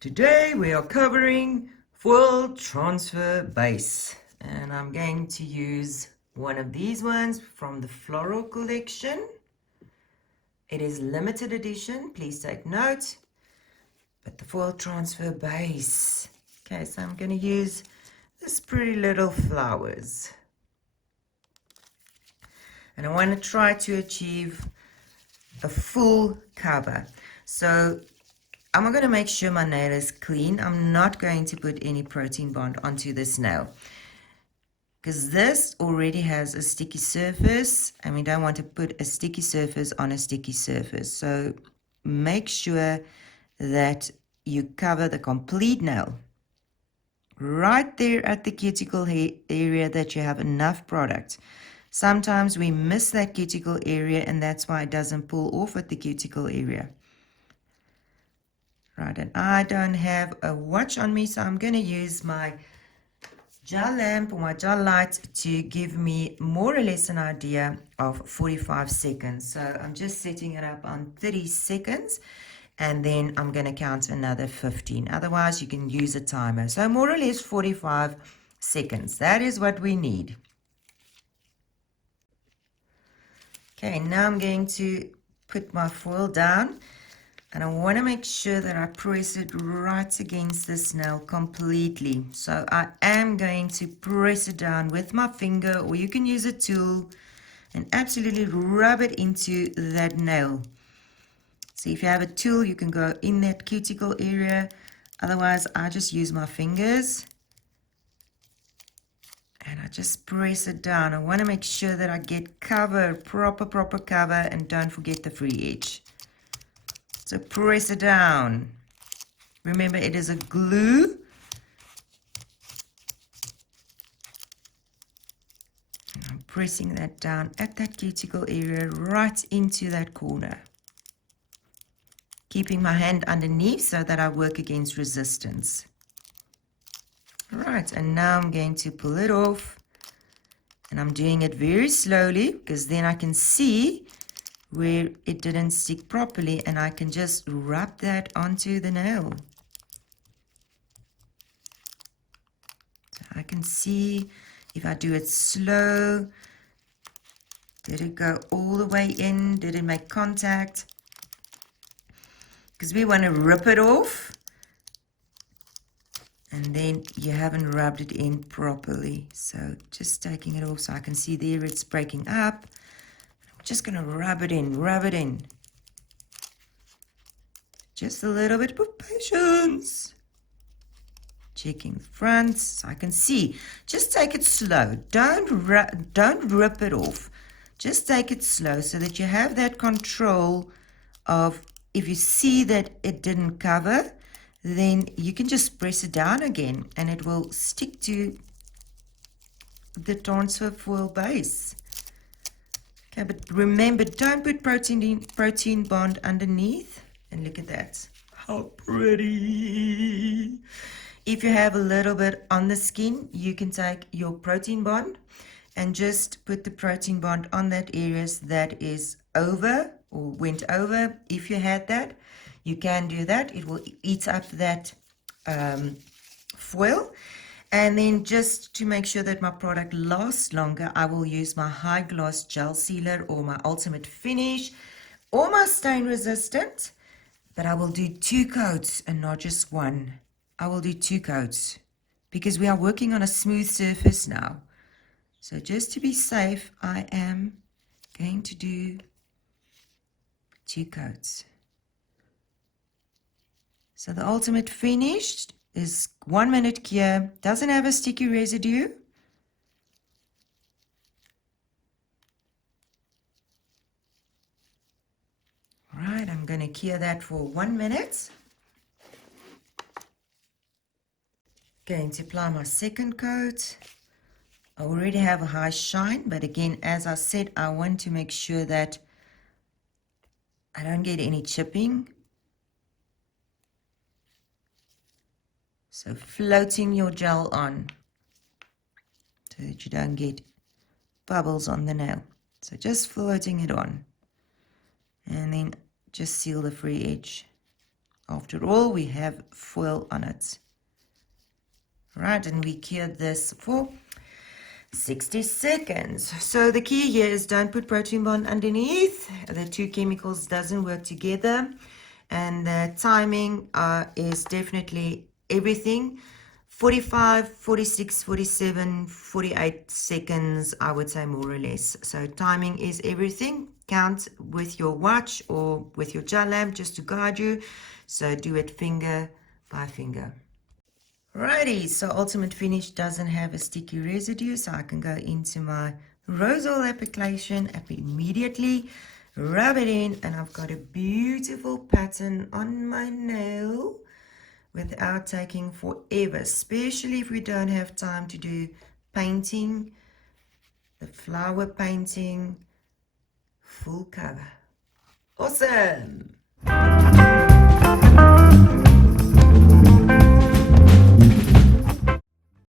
Today we are covering foil transfer base, and I'm going to use one of these ones from the floral collection. It is limited edition, please take note, but the foil transfer base. Okay, so I'm going to use this pretty little flowers, and I want to try to achieve a full cover. So I'm going to make sure my nail is clean. I'm not going to put any protein bond onto this nail because this already has a sticky surface and we don't want to put a sticky surface on a sticky surface. So make sure that you cover the complete nail right there at the cuticle area, that you have enough product. Sometimes we miss that cuticle area and that's why it doesn't pull off at the cuticle area. Right, and I don't have a watch on me, so I'm going to use my gel lamp or my gel light to give me more or less an idea of 45 seconds. So I'm just setting it up on 30 seconds and then I'm going to count another 15. Otherwise, you can use a timer. So more or less 45 seconds. That is what we need. Okay, now I'm going to put my foil down. And I want to make sure that I press it right against this nail completely. So I am going to press it down with my finger, or you can use a tool and absolutely rub it into that nail. So if you have a tool, you can go in that cuticle area. Otherwise, I just use my fingers. And I just press it down. I want to make sure that I get cover, proper cover, and don't forget the free edge. So press it down. Remember, it is a glue. And I'm pressing that down at that cuticle area, right into that corner. Keeping my hand underneath so that I work against resistance. All right, and now I'm going to pull it off. And I'm doing it very slowly because then I can see where it didn't stick properly, and I can just rub that onto the nail. So I can see if I do it slow, did it go all the way in? Did it make contact? Because we want to rip it off, and then you haven't rubbed it in properly. So just taking it off so I can see there it's breaking up. Just going to rub it in. Just a little bit of patience. Checking the front so I can see. Just take it slow. Don't rip it off. Just take it slow so that you have that control of, if you see that it didn't cover, then you can just press it down again and it will stick to the transfer foil base. Okay, but remember, don't put protein bond underneath. And look at that. How pretty. If you have a little bit on the skin, you can take your protein bond and just put the protein bond on that areas that is over or went over. If you had that, you can do that. It will eat up that foil. And then just to make sure that my product lasts longer, I will use my high gloss gel sealer or my ultimate finish or my stain resistant. But I will do 2 coats and not just one. I will do 2 coats because we are working on a smooth surface now. So just to be safe, I am going to do 2 coats. So the ultimate finish is 1 minute cure, doesn't have a sticky residue. All right, I'm going to cure that for 1 minute. Going to apply my second coat. I already have a high shine, but again, as I said, I want to make sure that I don't get any chipping. So floating your gel on so that you don't get bubbles on the nail. So just floating it on. And then just seal the free edge After all, we have foil on it. Right, and we cured this for 60 seconds. So the key here is don't put protein bond underneath. The two chemicals doesn't work together. And the timing is definitely everything. 45, 46, 47, 48 seconds, I would say, more or less. So timing is everything. Count with your watch or with your gel lamp just to guide you. So do it finger by finger. Righty, so Ultimate Finish doesn't have a sticky residue, so I can go into my rose oil application immediately, rub it in, and I've got a beautiful pattern on my nail without taking forever, especially if we don't have time to do painting, the flower painting, full cover. Awesome!